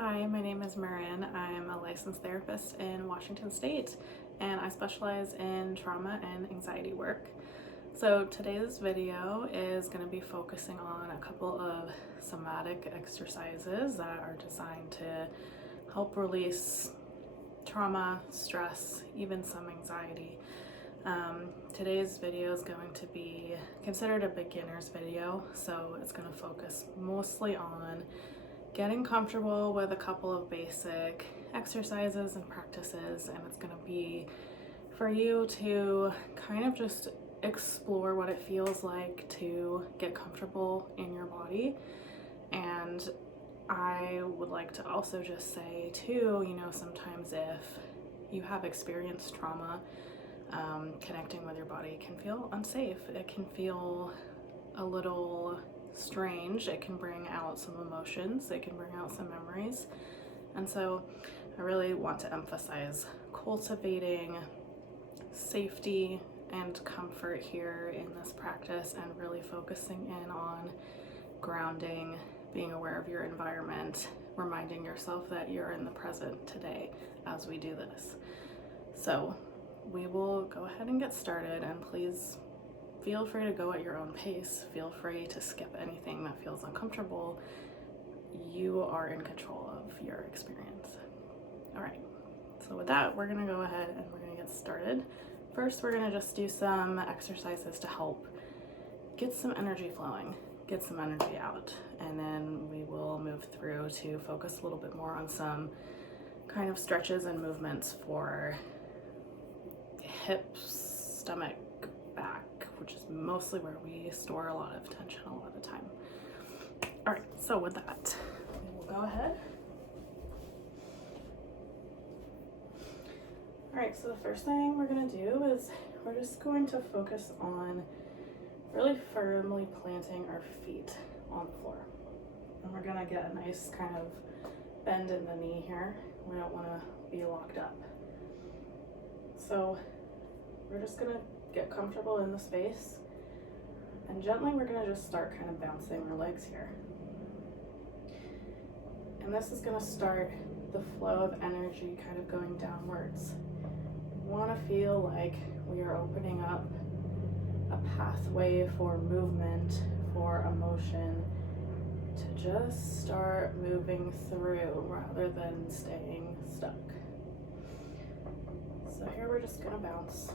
Hi, my name is Marin. I'm a licensed therapist in Washington State, and I specialize in trauma and anxiety work. So today's video is going to be focusing on a couple of somatic exercises that are designed to help release trauma, stress, even some anxiety. Today's video is going to be considered a beginner's video, so it's going to focus mostly on getting comfortable with a couple of basic exercises and practices, and it's going to be for you to kind of just explore what it feels like to get comfortable in your body. And I would like to also just say too, sometimes if you have experienced trauma, connecting with your body can feel unsafe. It can feel a little strange. It can bring out some emotions. It can bring out some memories. And so I really want to emphasize cultivating safety and comfort here in this practice, and really focusing in on grounding, being aware of your environment, reminding yourself that you're in the present today as we do this. So we will go ahead and get started, and please feel free to go at your own pace. Feel free to skip anything that feels uncomfortable. You are in control of your experience. All right, so with that, we're gonna go ahead and we're gonna get started. First, we're gonna just do some exercises to help get some energy flowing, get some energy out, and then we will move through to focus a little bit more on some kind of stretches and movements for hips, stomach, back, which is mostly where we store a lot of tension a lot of the time. All right, so with that, we will go ahead. All right, so the first thing we're gonna do is we're just going to focus on really firmly planting our feet on the floor. And we're gonna get a nice kind of bend in the knee here. We don't wanna be locked up. So we're just gonna get comfortable in the space, and gently we're gonna just start kind of bouncing our legs here. And this is gonna start the flow of energy kind of going downwards. We wanna feel like we are opening up a pathway for movement, for emotion, to just start moving through rather than staying stuck. So here we're just gonna bounce.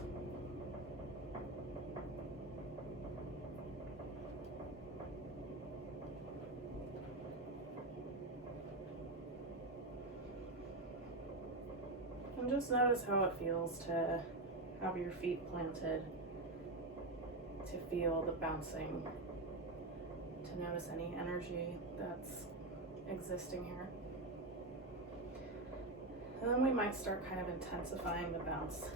And just notice how it feels to have your feet planted, to feel the bouncing, to notice any energy that's existing here. And then we might start kind of intensifying the bounce.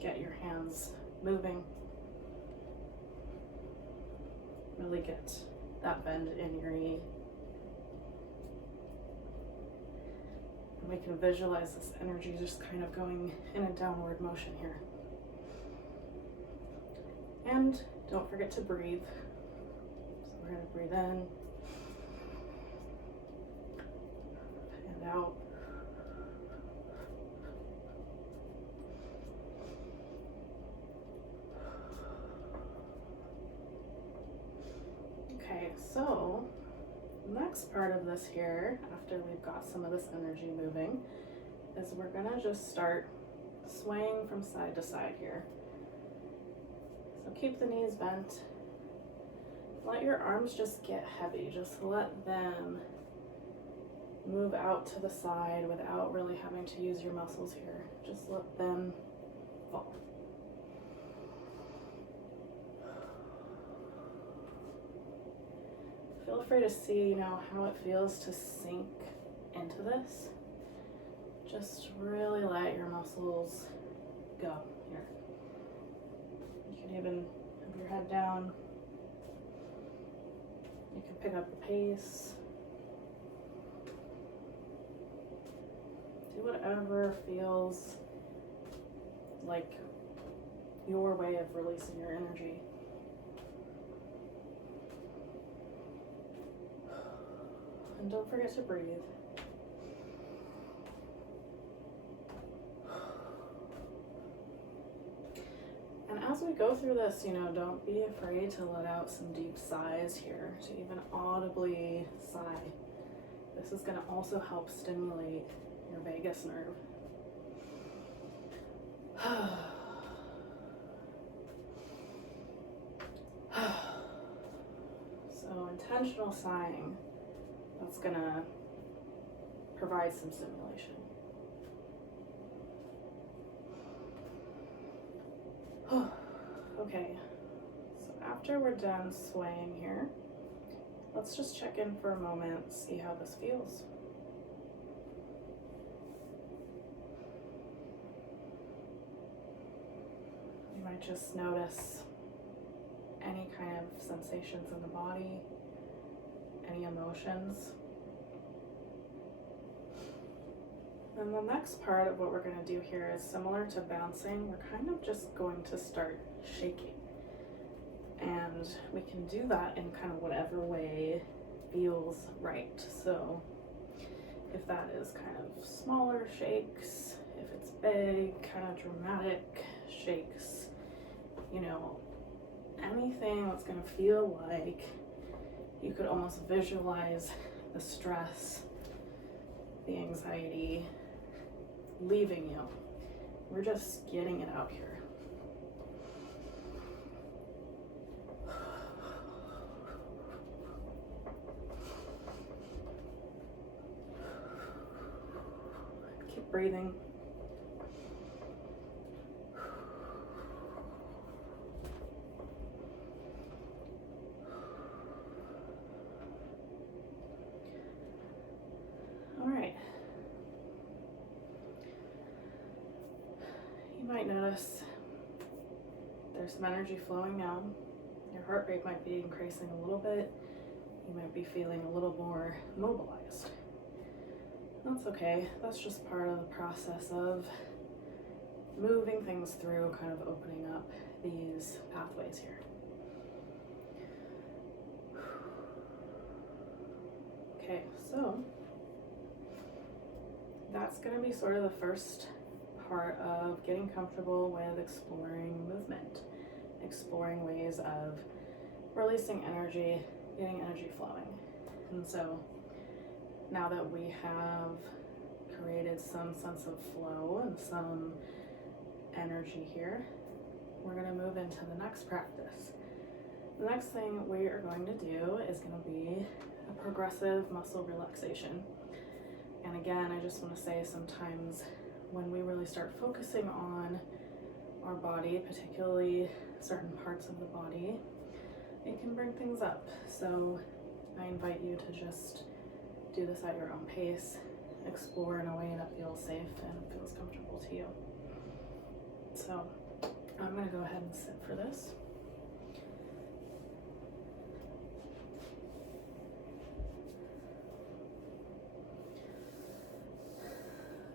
Get your hands moving. Really get that bend in your knee. And we can visualize this energy just kind of going in a downward motion here. And don't forget to breathe. So we're going to breathe in and out. Okay, so next part of this here, after we've got some of this energy moving, is we're gonna just start swaying from side to side here. So keep the knees bent. Let your arms just get heavy. Just let them move out to the side without really having to use your muscles here. Just let them fall. Feel free to see, how it feels to sink into this. Just really let your muscles go here. You can even have your head down. You can pick up the pace. Do whatever feels like your way of releasing your energy. And don't forget to breathe. And as we go through this, don't be afraid to let out some deep sighs here, to even audibly sigh. This is going to also help stimulate your vagus nerve. So intentional sighing, that's going to provide some stimulation. Okay, so after we're done swaying here, let's just check in for a moment, see how this feels. You might just notice any kind of sensations in the body, any emotions. And the next part of what we're going to do here is similar to bouncing. We're kind of just going to start shaking. And we can do that in kind of whatever way feels right. So if that is kind of smaller shakes, if it's big, kind of dramatic shakes, anything that's going to feel like you could almost visualize the stress, the anxiety leaving you. We're just getting it out here. Keep breathing. All right. You might notice there's some energy flowing now. Your heart rate might be increasing a little bit. You might be feeling a little more mobilized. That's okay. That's just part of the process of moving things through, kind of opening up these pathways here. Okay, so that's going to be sort of the first part of getting comfortable with exploring movement, exploring ways of releasing energy, getting energy flowing. And so now that we have created some sense of flow and some energy here, we're going to move into the next practice. The next thing we are going to do is going to be a progressive muscle relaxation. And again, I just want to say sometimes when we really start focusing on our body, particularly certain parts of the body, it can bring things up. So I invite you to just do this at your own pace, explore in a way that feels safe and feels comfortable to you. So I'm going to go ahead and sit for this.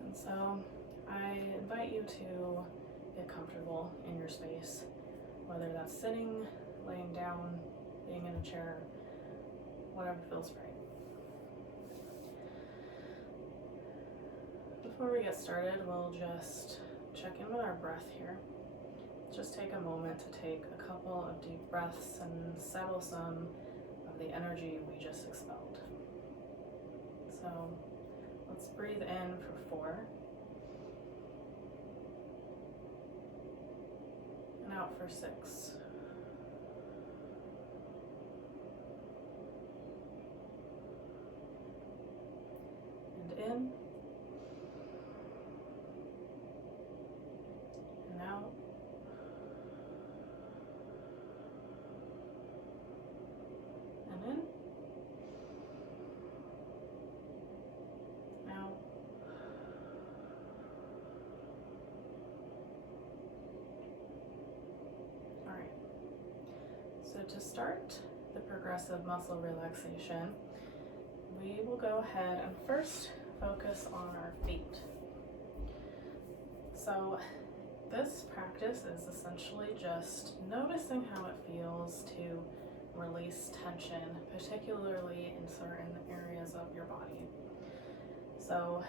And so I invite you to get comfortable in your space, whether that's sitting, laying down, being in a chair, whatever feels right. Before we get started, we'll just check in with our breath here. Just take a moment to take a couple of deep breaths and settle some of the energy we just expelled. So let's breathe in for 4. And out for 6. And in. And out. And in. Out. All right. So to start the progressive muscle relaxation, we will go ahead and first focus on our feet. So this practice is essentially just noticing how it feels to release tension, particularly in certain areas areas of your body. So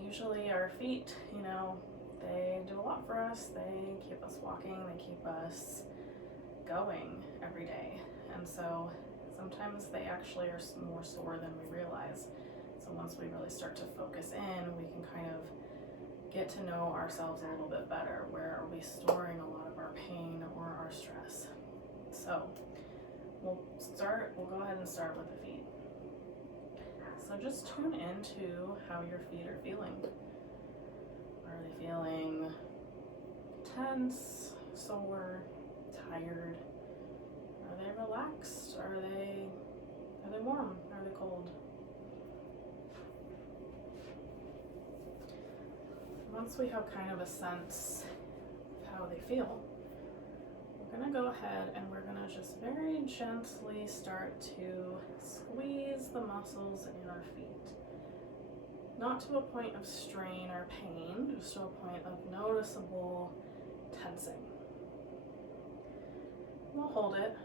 usually our feet, they do a lot for us. They keep us walking, they keep us going every day. And so sometimes they actually are more sore than we realize. So once we really start to focus in, we can kind of get to know ourselves a little bit better. Where are we storing a lot of our pain or our stress? So we'll go ahead and start with the feet. So just tune into how your feet are feeling. Are they feeling tense, sore, tired? Are they relaxed? Are they warm? Are they cold? Once we have kind of a sense of how they feel, we're going to go ahead and we're going to just very gently start to squeeze the muscles in our feet. Not to a point of strain or pain, just to a point of noticeable tensing. We'll hold it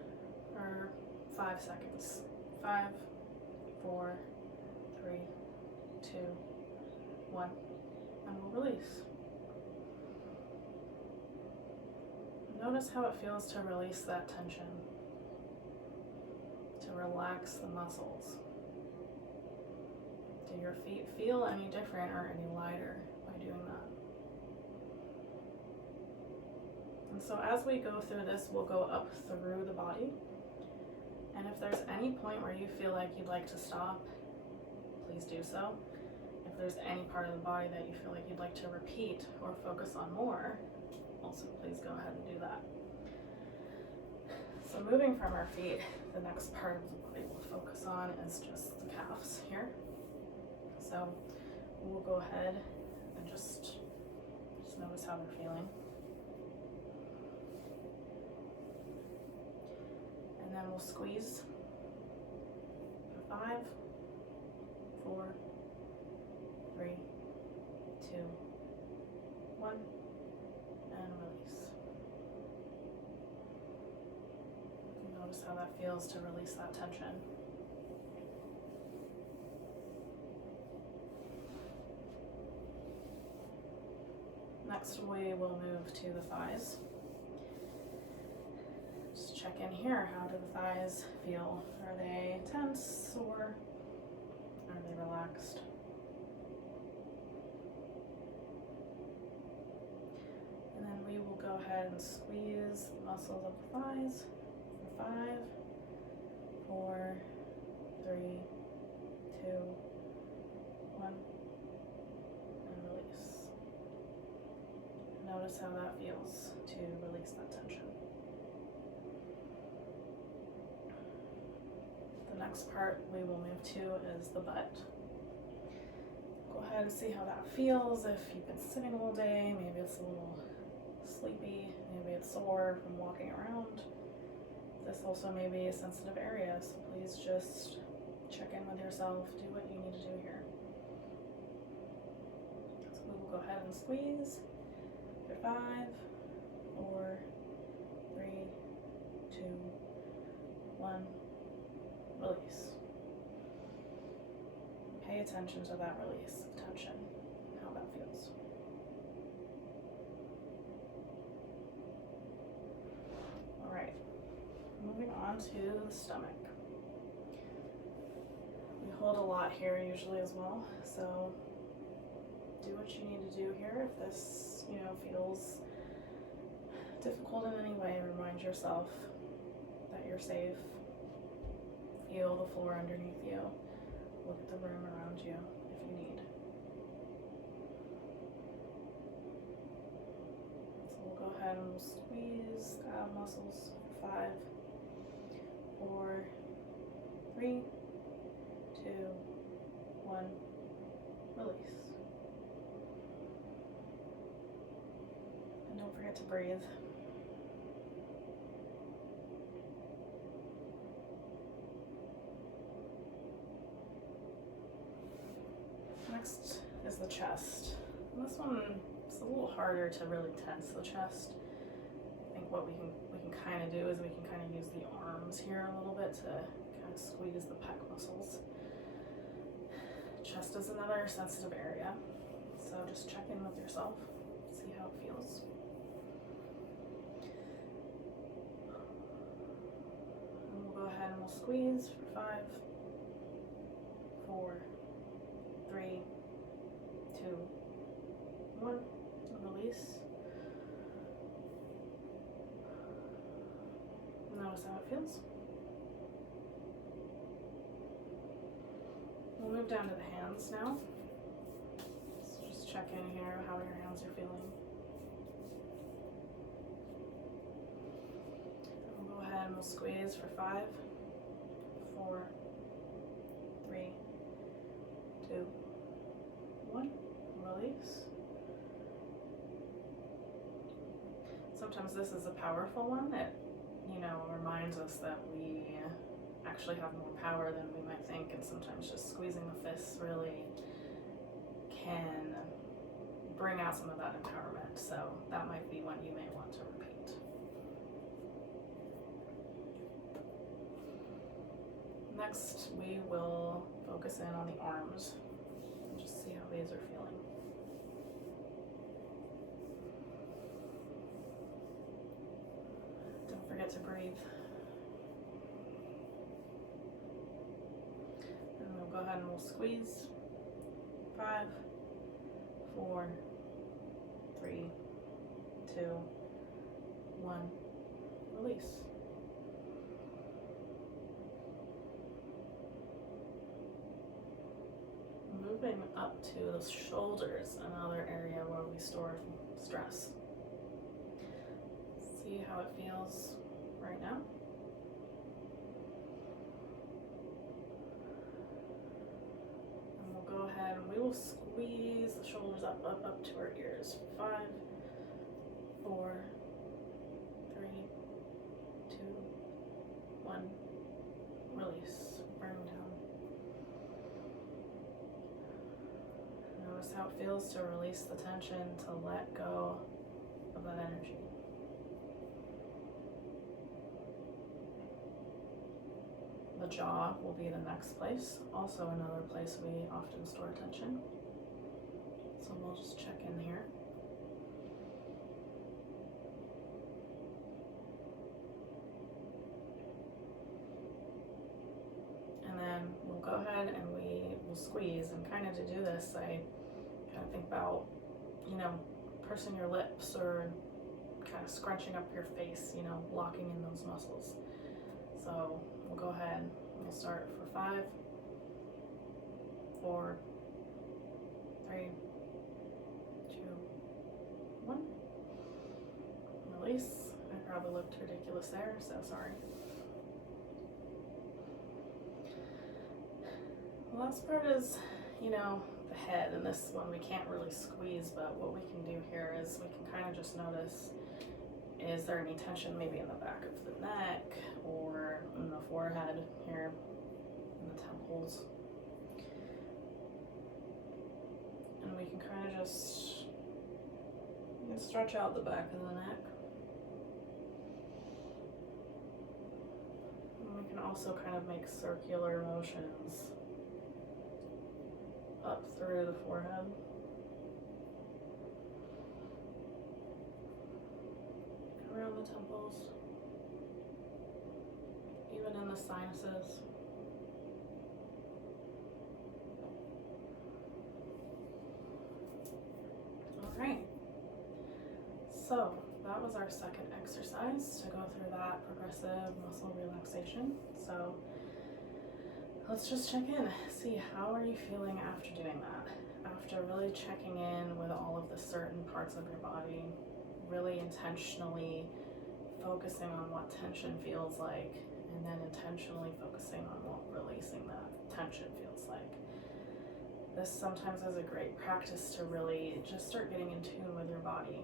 for 5 seconds. 5, 4, 3, 2, 1, and we'll release. Notice how it feels to release that tension, to relax the muscles. Do your feet feel any different or any lighter by doing that? And so as we go through this, we'll go up through the body. And if there's any point where you feel like you'd like to stop, please do so. If there's any part of the body that you feel like you'd like to repeat or focus on more, also please go ahead and do that. So moving from our feet, the next part of the body we'll focus on is just the calves here. So we'll go ahead and just notice how they're feeling. And then we'll squeeze for 5, 4, 3, 2, 1, and release. Notice how that feels to release that tension. Next, we will move to the thighs. Just check in here. How do the thighs feel? Are they tense or are they relaxed? And then we will go ahead and squeeze the muscles of the thighs for 5, 4, 3, 2, 1, and release. Notice how that feels to release that tension. The next part we will move to is the butt. Go ahead and see how that feels. If you've been sitting all day, maybe it's a little sleepy, maybe it's sore from walking around. This also may be a sensitive area, so please just check in with yourself, do what you need to do here. So we will go ahead and squeeze for 5, 4, 3, 2, 1, release. Pay attention to that release of tension, how that feels. All right, moving on to the stomach. We hold a lot here usually as well, so do what you need to do here. If this, feels difficult in any way, remind yourself that you're safe. Feel the floor underneath you. Look at the room around you if you need. So we'll go ahead and we'll squeeze the ab muscles for 5, 4, 3, 2, 1, release. And don't forget to breathe. Next is the chest. And this one is a little harder to really tense the chest. I think what we can kind of do is we can kind of use the arms here a little bit to kind of squeeze the pec muscles. is another sensitive area, so just check in with yourself, see how it feels. And we'll go ahead and we'll squeeze for 5, 4, 3, 2, 1, and release. Notice how it feels. We'll move down to the hands now. So just check in here how your hands are feeling. We'll go ahead and we'll squeeze for 5, 4, 3, 2, 1. Release. Sometimes this is a powerful one that, reminds us that we actually have more power than we might think, and sometimes just squeezing the fists really can bring out some of that empowerment. So that might be one you may want to repeat. Next, we will focus in on the arms and just see how these are feeling. Don't forget to breathe. And we'll go ahead and we'll squeeze. 5, 4, 3, 2, 1. Release. Moving up to the shoulders, another area where we store stress. See how it feels right now. And we'll go ahead and we will squeeze the shoulders up to our ears. 5, 4, 3, 2, 1. Release. Bring down. Notice how it feels to release the tension, to let go of that energy. The jaw will be the next place, also another place we often store tension. So we'll just check in here. And then we'll go ahead and we will squeeze, and kind of to do this, I kind of think about, pursing your lips or kind of scrunching up your face, locking in those muscles. So we'll go ahead and we'll start for 5, 4, 3, 2, 1. Release. I probably looked ridiculous there, so sorry. The last part is, the head, and this one we can't really squeeze, but what we can do here is we can kind of just notice, is there any tension maybe in the back of the neck or in the forehead here, in the temples? And we can kind of just stretch out the back of the neck. And we can also kind of make circular motions up through the forehead. Around the temples, even in the sinuses. Alright, so that was our second exercise to go through that progressive muscle relaxation. So let's just check in, see how are you feeling after doing that, after really checking in with all of the certain parts of your body, really intentionally focusing on what tension feels like, and then intentionally focusing on what releasing that tension feels like. This sometimes is a great practice to really just start getting in tune with your body,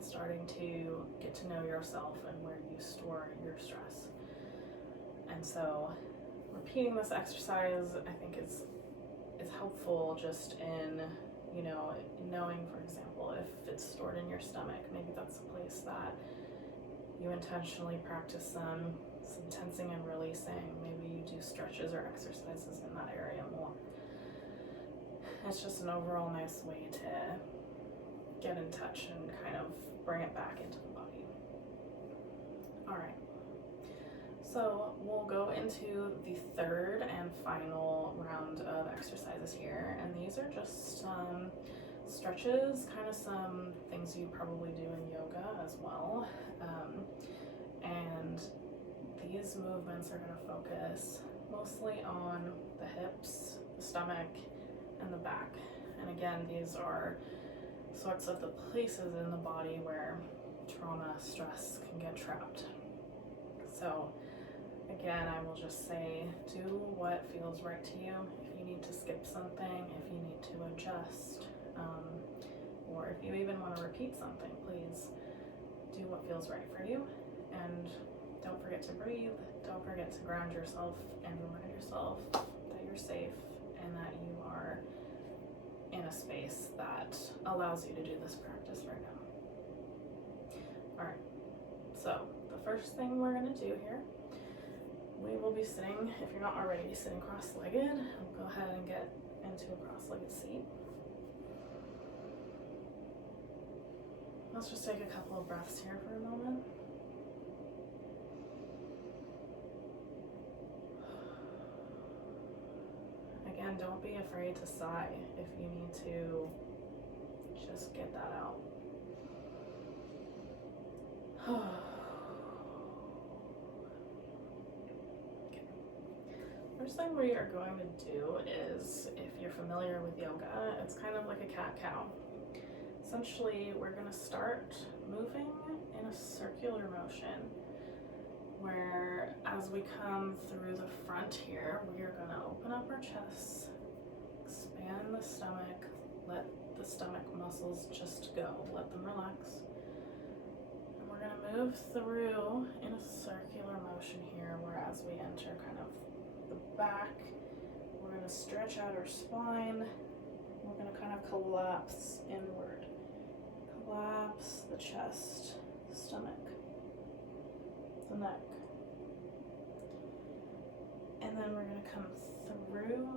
starting to get to know yourself and where you store your stress. And so repeating this exercise, I think is helpful just in, knowing, for example, if it's stored in your stomach, maybe that's a place that you intentionally practice some tensing and releasing. Maybe you do stretches or exercises in that area more. it's just an overall nice way to get in touch and kind of bring it back into the body. All right. So we'll go into the third and final round of exercises here, and these are just some stretches, kind of some things you probably do in yoga as well. And these movements are going to focus mostly on the hips, the stomach, and the back. And again, these are sorts of the places in the body where trauma, stress can get trapped. So again, I will just say, do what feels right to you. If you need to skip something, if you need to adjust, or if you even want to repeat something, please do what feels right for you. And don't forget to breathe. Don't forget to ground yourself and remind yourself that you're safe and that you are in a space that allows you to do this practice right now. All right, so the first thing we're going to do here, we will be sitting, if you're not already sitting cross-legged, we'll go ahead and get into a cross-legged seat. Let's just take a couple of breaths here for a moment. Again, don't be afraid to sigh if you need to just get that out. Okay. First thing we are going to do is, if you're familiar with yoga, it's kind of like a cat-cow. Essentially, we're going to start moving in a circular motion where as we come through the front here, we are going to open up our chest, expand the stomach, let the stomach muscles just go, let them relax. And we're going to move through in a circular motion here where as we enter kind of the back, we're going to stretch out our spine, we're going to kind of collapse inward. Collapse the chest, the stomach, the neck. And then we're going to come through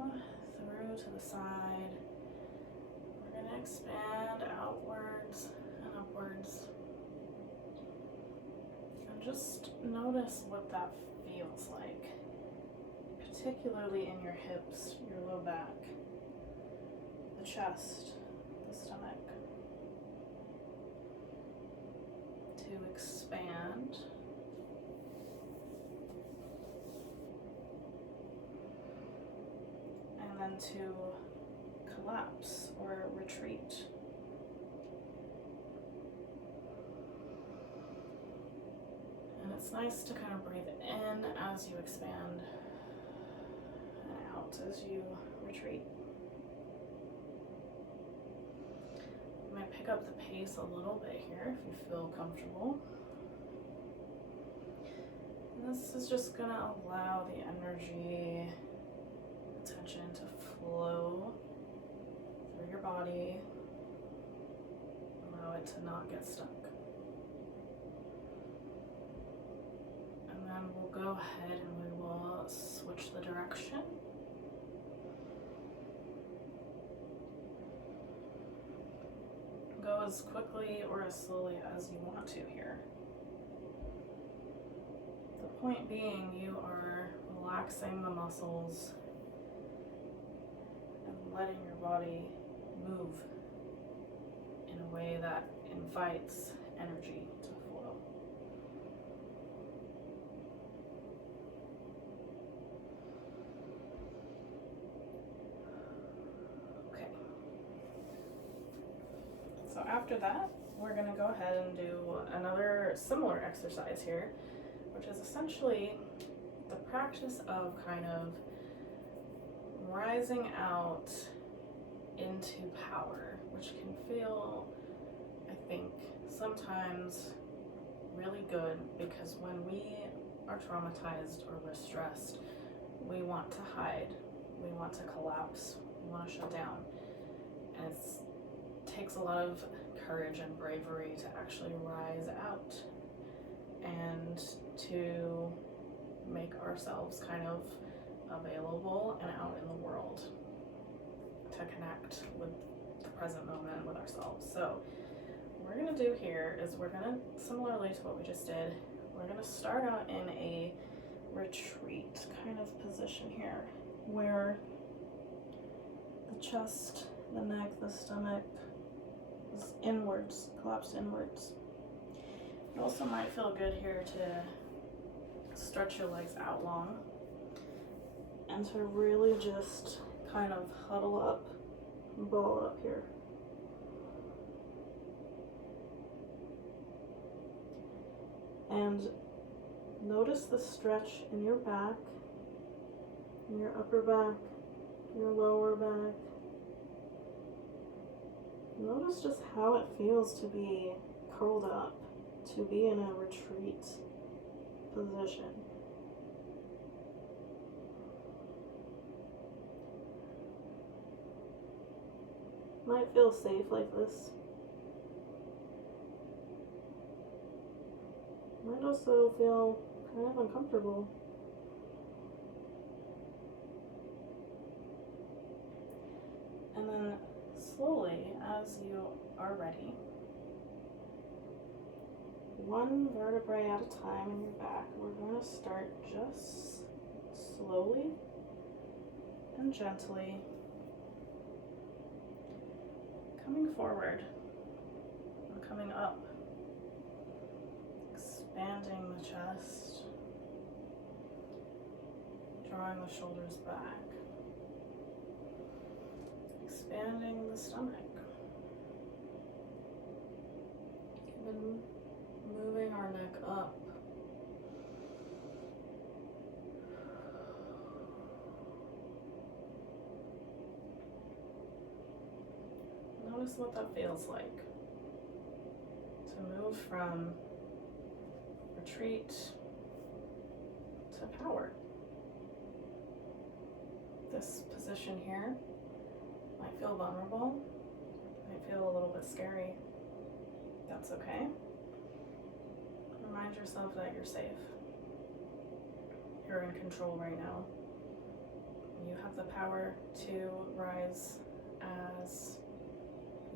to the side. We're going to expand outwards and upwards. And just notice what that feels like, particularly in your hips, your low back, the chest, the stomach. To expand. And then to collapse or retreat. And it's nice to kind of breathe in as you expand and out as you retreat. You might pick up the pace a little bit here if you feel comfortable. And this is just going to allow the energy, attention to flow through your body. Allow it to not get stuck. And then we'll go ahead and we will switch the direction. Go as quickly or as slowly as you want to here. The point being, you are relaxing the muscles and letting your body move in a way that invites energy to flow. Okay. So after that, we're going to go ahead and do another similar exercise here, which is essentially the practice of kind of rising out into power, which can feel, I think, sometimes really good, because when we are traumatized or we're stressed, we want to hide, we want to collapse, we want to shut down. And it takes a lot of courage and bravery to actually rise out and to make ourselves kind of available and out in the world, to connect with the present moment with ourselves. So what we're gonna do here is we're gonna, similarly to what we just did, we're gonna start out in a retreat kind of position here, where the chest, the neck, the stomach is inwards, collapsed inwards. It also might feel good here to stretch your legs out long and to really just kind of huddle up, ball up here. And notice the stretch in your back, in your upper back, your lower back. Notice just how it feels to be curled up, to be in a retreat position. Might feel safe like this. Might also feel kind of uncomfortable. And then slowly, as you are ready, one vertebrae at a time in your back, we're going to start just slowly and gently coming forward and coming up, expanding the chest, drawing the shoulders back, expanding the stomach, even moving our neck up. Notice what that feels like to move from retreat to power. This position here might feel vulnerable, might feel a little bit scary. That's okay. Remind yourself that you're safe. You're in control right now. You have the power to rise as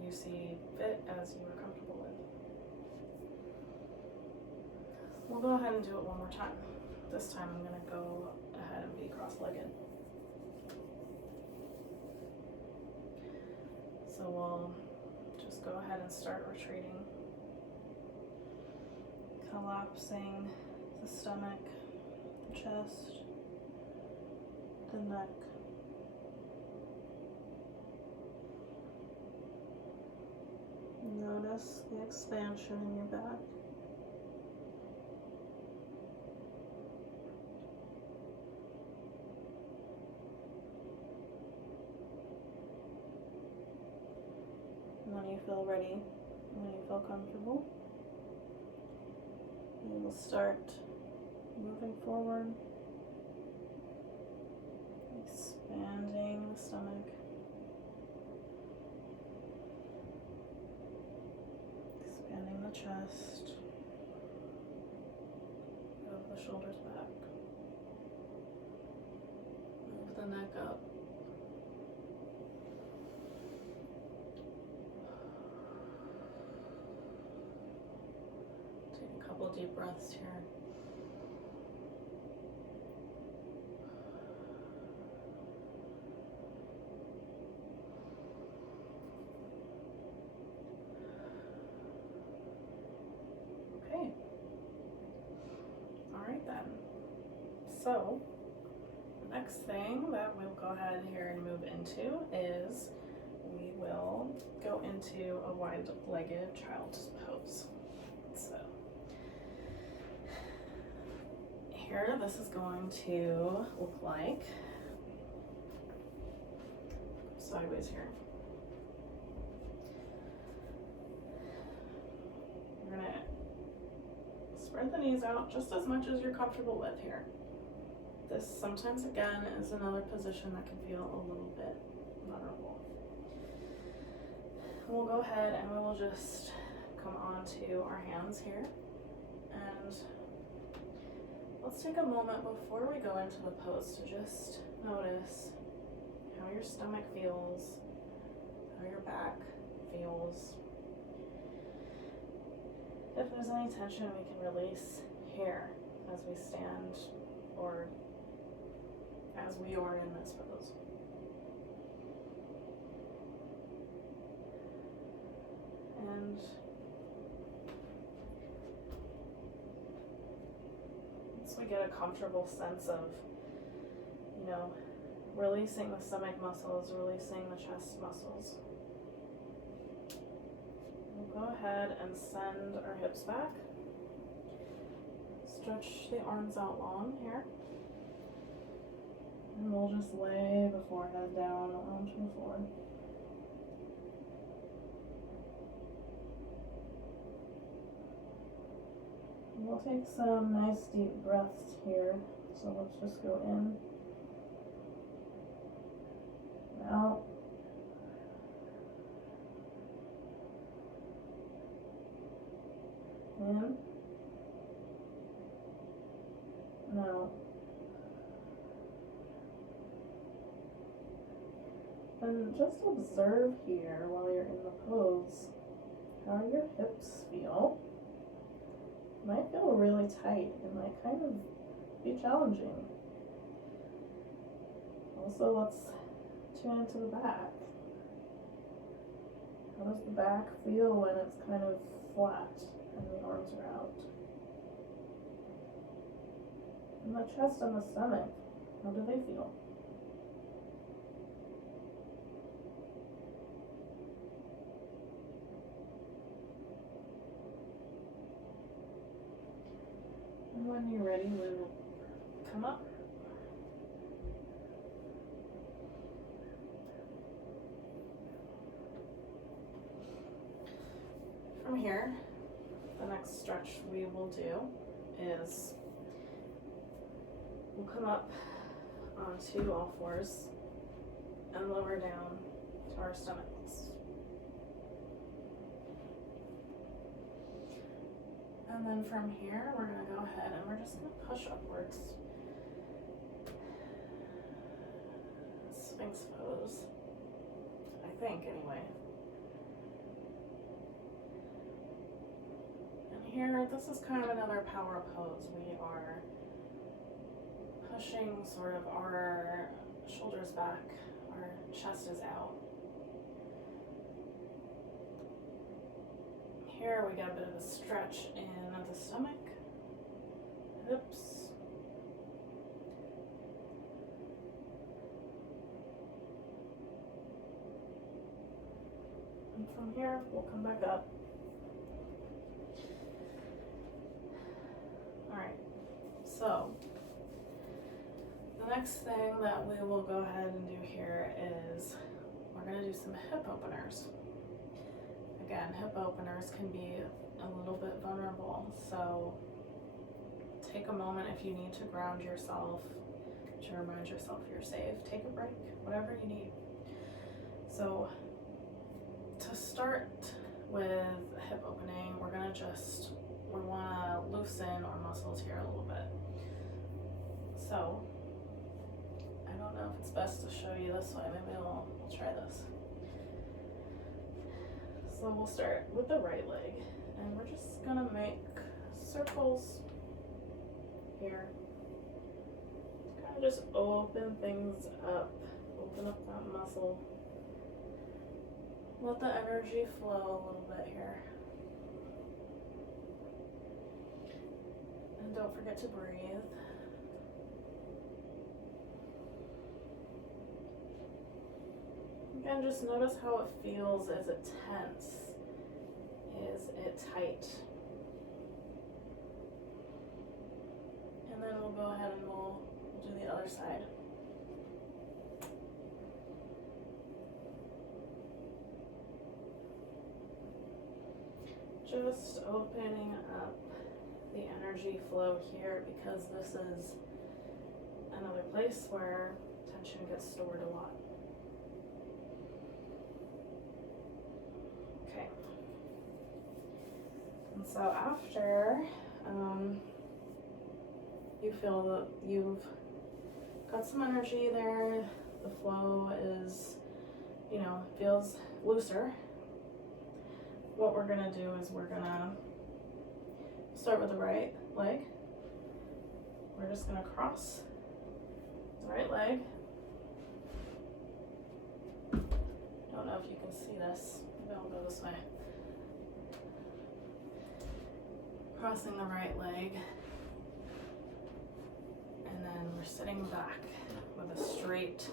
you see fit, as you are comfortable with. We'll go ahead and do it one more time. This time I'm going to go ahead and be cross-legged. So we'll just go ahead and start retreating, collapsing the stomach, the chest, the neck, notice the expansion in your back. When you feel ready, when you feel comfortable, you will start moving forward, expanding the stomach, expanding the chest, move the shoulders back, move the neck up. Couple deep breaths here. Okay. All right then. So the next thing that we'll go ahead here and move into is we will go into a wide-legged child's pose. So here, this is going to look like sideways here. You're gonna spread the knees out just as much as you're comfortable with here. This sometimes, again, is another position that can feel a little bit vulnerable. We'll go ahead and we will just come onto our hands here, and let's take a moment before we go into the pose to just notice how your stomach feels, how your back feels. If there's any tension, we can release here as we stand or as we are in this pose. And once we get a comfortable sense of, releasing the stomach muscles, releasing the chest muscles, we'll go ahead and send our hips back. Stretch the arms out long here. And we'll just lay the forehead down onto the floor. We'll take some nice deep breaths here. So let's just go in and out. In and out. And just observe here while you're in the pose how your hips feel. Might feel really tight and might kind of be challenging. Also, let's tune into the back. How does the back feel when it's kind of flat and the arms are out? And the chest and the stomach, how do they feel? And when you're ready, we'll come up. From here, the next stretch we will do is we'll come up onto all fours and lower down to our stomachs. And then from here, we're going to go ahead and we're just going to push upwards. Sphinx pose, I think anyway. And here, this is kind of another power pose. We are pushing sort of our shoulders back, our chest is out. Here we get a bit of a stretch in the stomach, hips, and from here we'll come back up. Alright, so the next thing that we will go ahead and do here is we're going to do some hip openers. Again, hip openers can be a little bit vulnerable, so take a moment if you need to ground yourself, to remind yourself you're safe. Take a break, whatever you need. So to start with hip opening, we want to loosen our muscles here a little bit. So I don't know if it's best to show you this way. Maybe we'll try this. So we'll start with the right leg, and we're just gonna make circles here. Kind of just open things up, open up that muscle. Let the energy flow a little bit here. And don't forget to breathe. Again, just notice how it feels. Is it tense? Is it tight? And then we'll go ahead and we'll do the other side. Just opening up the energy flow here, because this is another place where tension gets stored a lot. Okay. And so after you feel that you've got some energy there, the flow is, feels looser, what we're gonna do is we're gonna start with the right leg. We're just gonna cross the right leg. Don't know if you can see this. Maybe I'll go this way. Crossing the right leg. And then we're sitting back with a straight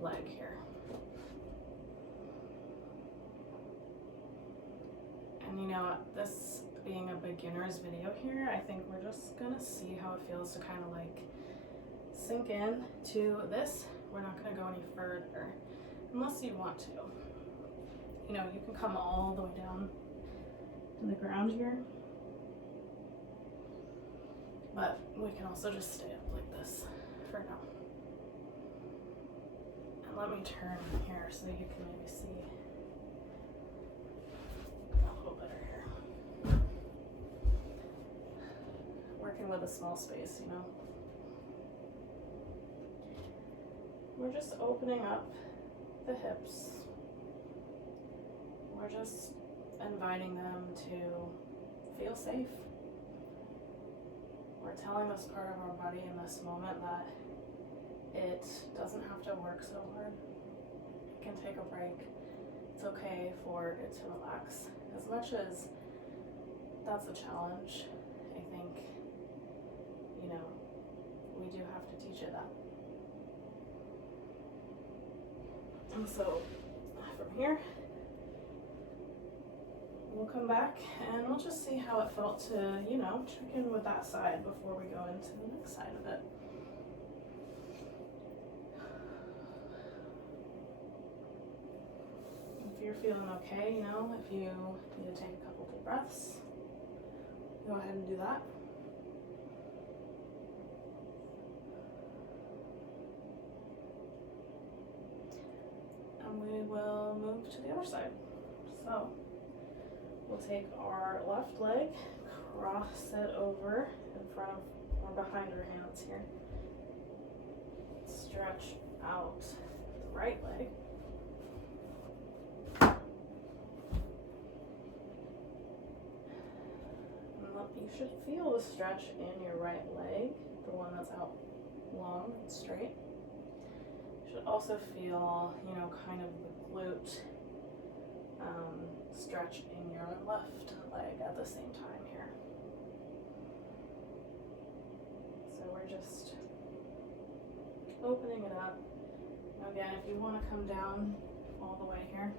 leg here. And you know, this being a beginner's video here, I think we're just gonna see how it feels to kind of like sink in to this. We're not gonna go any further unless you want to. You know, you can come all the way down to the ground here, but we can also just stay up like this for now. And let me turn here so you can maybe see a little better here. Working with a small space, you know. We're just opening up the hips. We're just inviting them to feel safe. We're telling this part of our body in this moment that it doesn't have to work so hard. It can take a break. It's okay for it to relax. As much as that's a challenge, I think, you know, we do have to teach it that. And so from here, we'll come back and we'll just see how it felt to, you know, check in with that side before we go into the next side of it. If you're feeling okay, you know, if you need to take a couple deep breaths, go ahead and do that. And we will move to the other side. So we'll take our left leg, cross it over in front of or behind our hands here. Stretch out the right leg. You should feel the stretch in your right leg, the one that's out long and straight. You should also feel, you know, kind of the glute stretch in your left leg at the same time here. So we're just opening it up. Again, if you want to come down all the way here,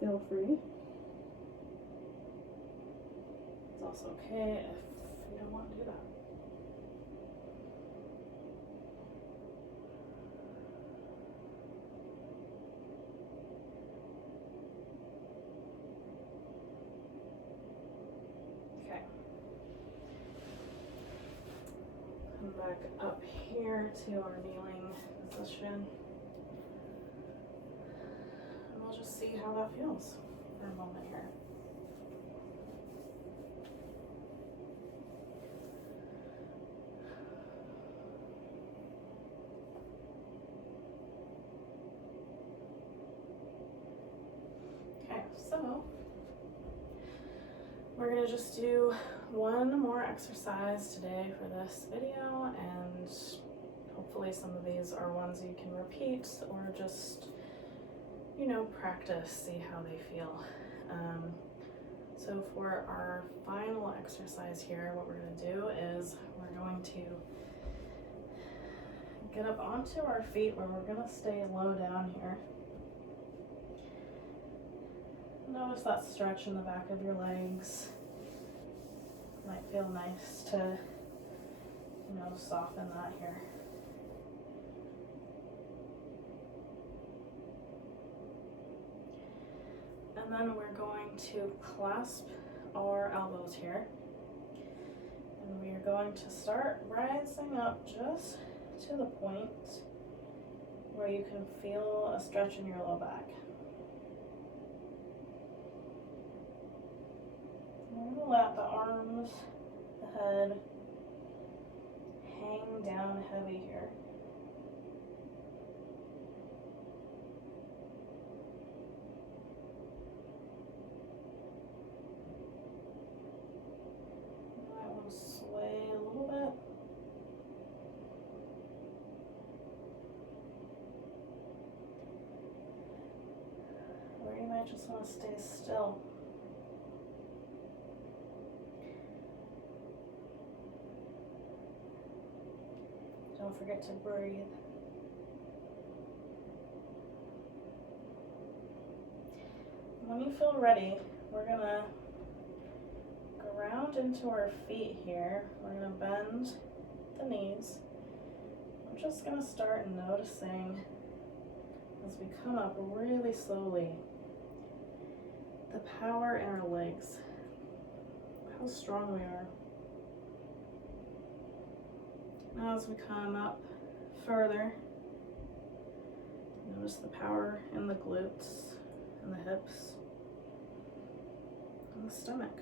feel free. It's also okay if you don't want to do that. Okay. Come back up here to our kneeling position. And we'll just see how that feels for a moment here. So we're going to just do one more exercise today for this video, and hopefully some of these are ones you can repeat or just, you know, practice, see how they feel. So for our final exercise here, what we're going to do is we're going to get up onto our feet where we're going to stay low down here. Notice that stretch in the back of your legs. Might feel nice to, you know, soften that here. And then we're going to clasp our elbows here. And we are going to start rising up just to the point where you can feel a stretch in your low back. We're going to let the arms, the head, hang down heavy here. might just want to stay still. Don't forget to breathe. When you feel ready, we're gonna ground into our feet here. We're gonna bend the knees. I'm just gonna start noticing as we come up really slowly the power in our legs, how strong we are. Now as we come up further, notice the power in the glutes and the hips and the stomach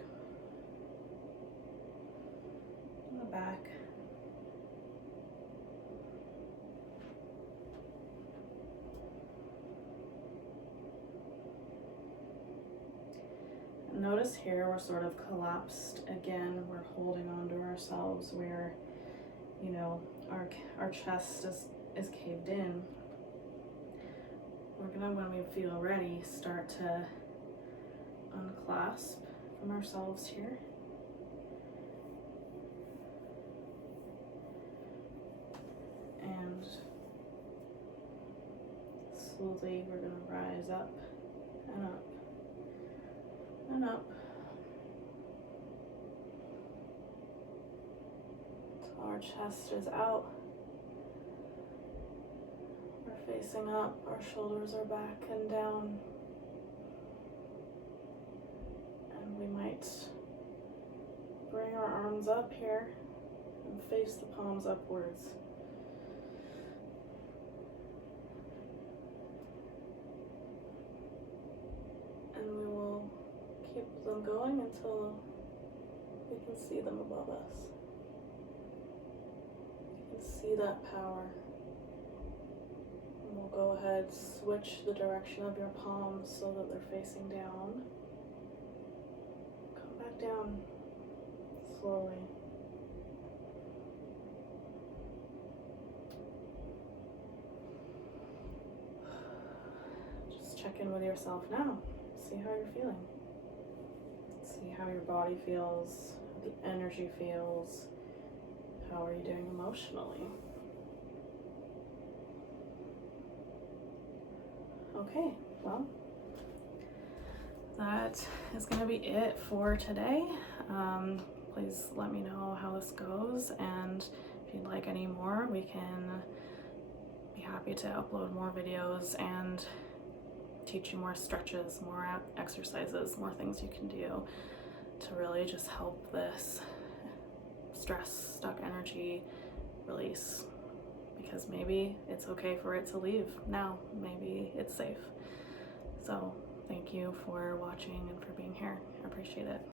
and the back. And notice here we're sort of collapsed again. We're holding on to ourselves. We're, you know, our chest is caved in. We're gonna, when we feel ready, start to unclasp from ourselves here. And slowly we're gonna rise up and up and up until our chest is out. We're facing up, our shoulders are back and down. And we might bring our arms up here and face the palms upwards. And we will keep them going until we can see them above us. You can see that power. And we'll go ahead, switch the direction of your palms so that they're facing down. Come back down slowly. Just check in with yourself now. See how you're feeling. See how your body feels, the energy feels. How are you doing emotionally? Okay, well, that is going to be it for today. Please let me know how this goes, and if you'd like any more, we can be happy to upload more videos and teach you more stretches, more exercises, more things you can do to really just help this stress, stuck energy release. Because maybe it's okay for it to leave now. Maybe it's safe. So thank you for watching and for being here. I appreciate it.